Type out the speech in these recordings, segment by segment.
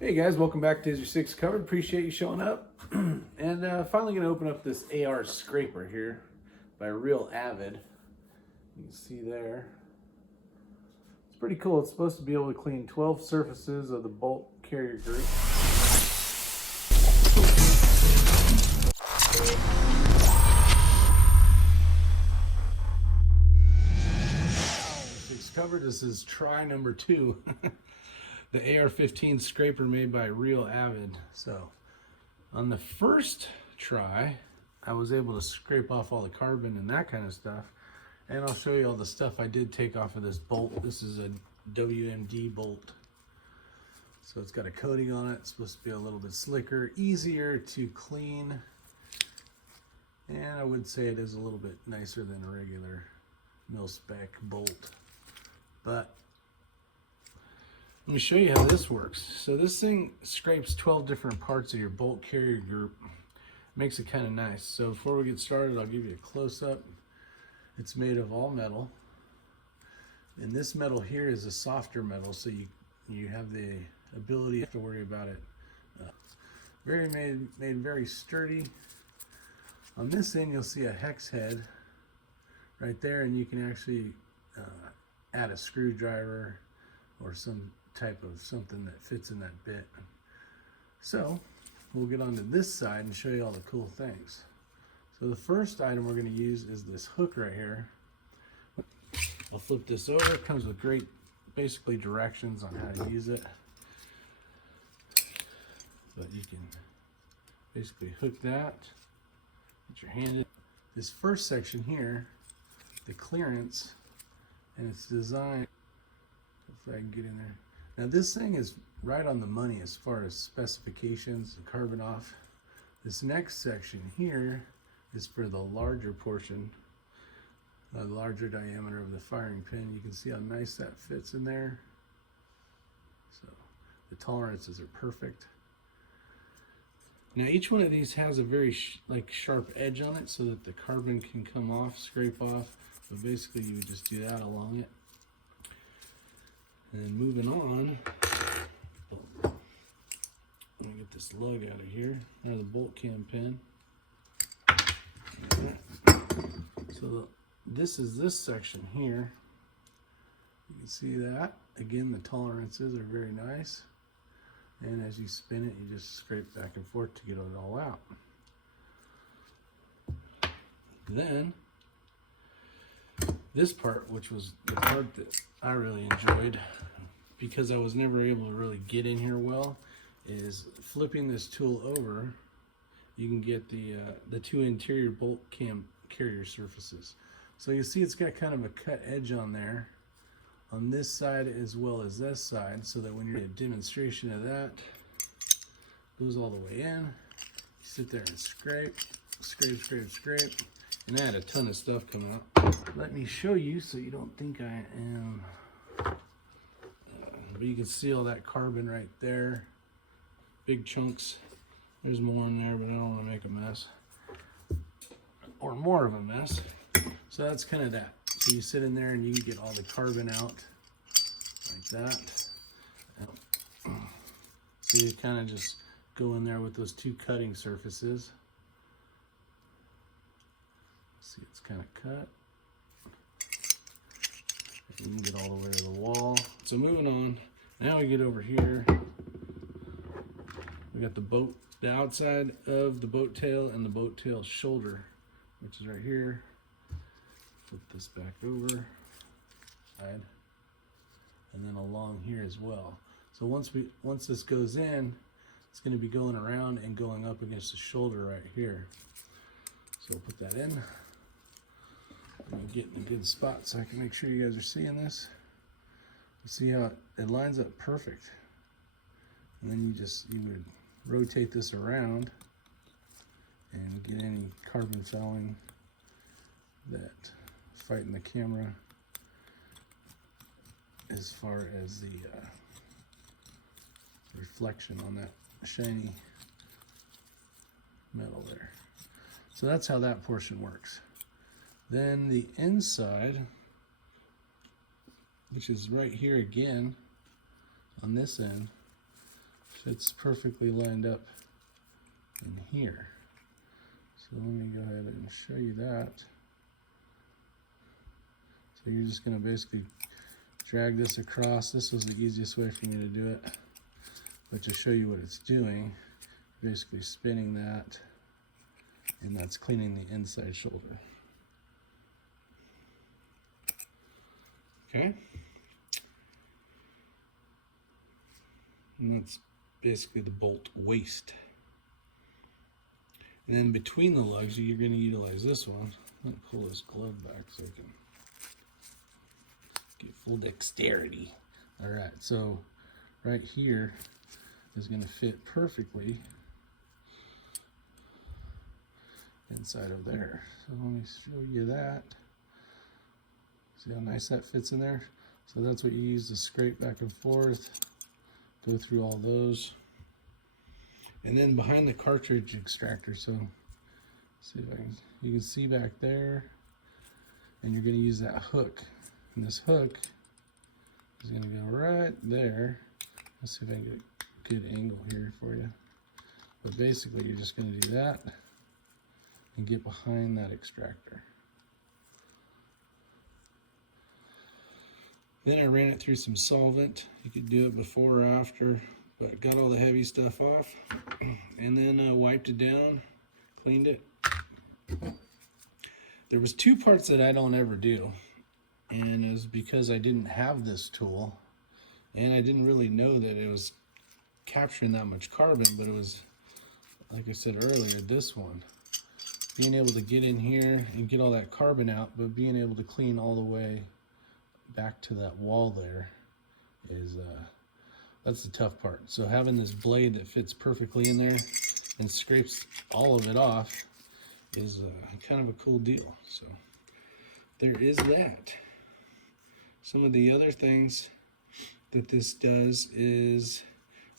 Hey guys, welcome back to Is Your Six Covered. Appreciate you showing up. And finally going to open up this AR scraper here by Real Avid. You can see there. It's pretty cool. It's supposed to be able to clean 12 surfaces of the bolt carrier group. Six Covered. This is try number 2. The AR15 scraper made by Real Avid. So on the first try, I was able to scrape off all the carbon and that kind of stuff. And I'll show you all the stuff I did take off of this bolt. This is a WMD bolt. So it's got a coating on it. It's supposed to be a little bit slicker, easier to clean. And I would say it is a little bit nicer than a regular mil-spec bolt. But let me show you how this works. So this thing scrapes 12 different parts of your bolt carrier group. Makes it kind of nice. So before we get started, I'll give you a close-up. It's made of all metal. And this metal here is a softer metal, so you have the ability to worry about it. Made very sturdy. On this end, you'll see a hex head right there, and you can actually add a screwdriver or some type of something that fits in that bit. So we'll get onto this side and show you all the cool things. So the first item we're going to use is this hook right here. I'll flip this over. It comes with great basically directions on how to use it, but you can basically hook that, put your hand in. This first section here, the clearance, and it's designed, if I can get in there. Now this thing is right on the money as far as specifications, the carbon off. This next section here is for the larger portion, the larger diameter of the firing pin. You can see how nice that fits in there. So the tolerances are perfect. Now each one of these has a very sharp edge on it so that the carbon can come off, scrape off. So basically you would just do that along it. And then moving on, let me get this lug out of here, out of the bolt cam pin. So this is this section here. You can see that. Again, the tolerances are very nice. And as you spin it, you just scrape back and forth to get it all out. Then, this part, which was the part that I really enjoyed because I was never able to really get in here well, is flipping this tool over. You can get the two interior bolt cam carrier surfaces. So you see it's got kind of a cut edge on there on this side as well as this side, so that when you're doing a demonstration of that, goes all the way in. You sit there and scrape, and I had a ton of stuff come out. Let me show you so you don't think I am. But you can see all that carbon right there. Big chunks. There's more in there, but I don't want to make a mess. Or more of a mess. So that's kind of that. So you sit in there and you can get all the carbon out like that. So you kind of just go in there with those two cutting surfaces. See, it's kind of cut. You can get all the way to the wall. So moving on, now we get over here. We got the outside of the boat tail and the boat tail shoulder, which is right here. Flip this back over, and then along here as well. So once this goes in, it's going to be going around and going up against the shoulder right here. So we'll put that in. Let me get in a good spot so I can make sure you guys are seeing this. You see how it lines up perfect. And then you would rotate this around and get any carbon fouling that is fighting the camera as far as the reflection on that shiny metal there. So that's how that portion works. Then the inside, which is right here again on this end, fits perfectly lined up in here. So let me go ahead and show you that. So you're just going to basically drag this across. This was the easiest way for me to do it. But to show you what it's doing, basically spinning that, and that's cleaning the inside shoulder. Okay? And that's basically the bolt waist. And then between the lugs, you're going to utilize this one. Let me pull this glove back so I can get full dexterity. All right, so right here is going to fit perfectly inside of there. So let me show you that. See how nice that fits in there? So that's what you use to scrape back and forth, go through all those. And then behind the cartridge extractor, so see if I can, you can see back there, and you're going to use that hook. And this hook is going to go right there. Let's see if I can get a good angle here for you. But basically, you're just going to do that and get behind that extractor. Then I ran it through some solvent. You could do it before or after, but got all the heavy stuff off, and then wiped it down, cleaned it. There was two parts that I don't ever do, and it was because I didn't have this tool, and I didn't really know that it was capturing that much carbon, but it was, like I said earlier, this one. Being able to get in here and get all that carbon out, but being able to clean all the way back to that wall there is that's the tough part. So having this blade that fits perfectly in there and scrapes all of it off is kind of a cool deal. So there is that. Some of the other things that this does is,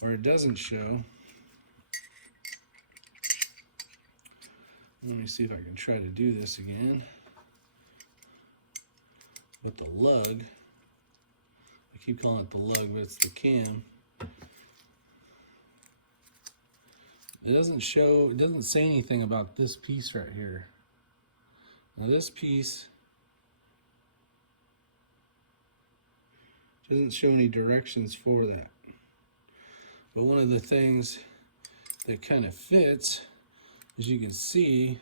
or it doesn't show, let me see if I can try to do this again. With the lug, I keep calling it the lug, but it's the cam. It doesn't show, it doesn't say anything about this piece right here. Now this piece doesn't show any directions for that. But one of the things that kind of fits, as you can see,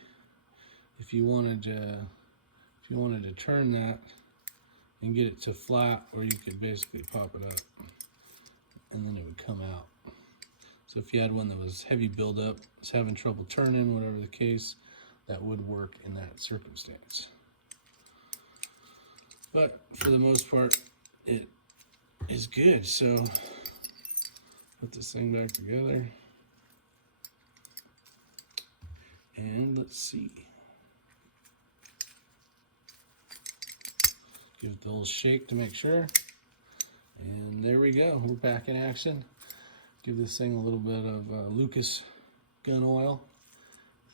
if you wanted to turn that and get it to flat, or you could basically pop it up and then it would come out. So if you had one that was heavy buildup, was having trouble turning, whatever the case, that would work in that circumstance. But for the most part, it is good. So put this thing back together. And let's see. Give it the little shake to make sure. And there we go. We're back in action. Give this thing a little bit of Lucas gun oil.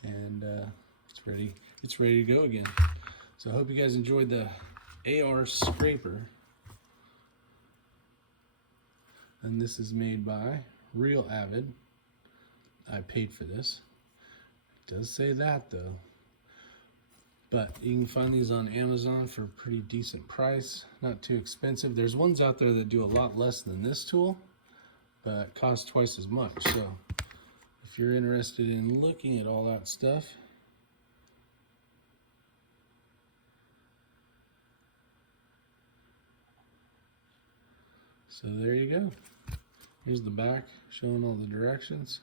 And it's ready. It's ready to go again. So I hope you guys enjoyed the AR scraper. And this is made by Real Avid. I paid for this. It does say that though. But you can find these on Amazon for a pretty decent price. Not too expensive. There's ones out there that do a lot less than this tool, but cost twice as much. So if you're interested in looking at all that stuff, so there you go. Here's the back showing all the directions,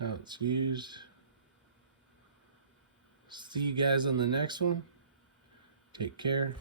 how it's used. See you guys on the next one. Take care.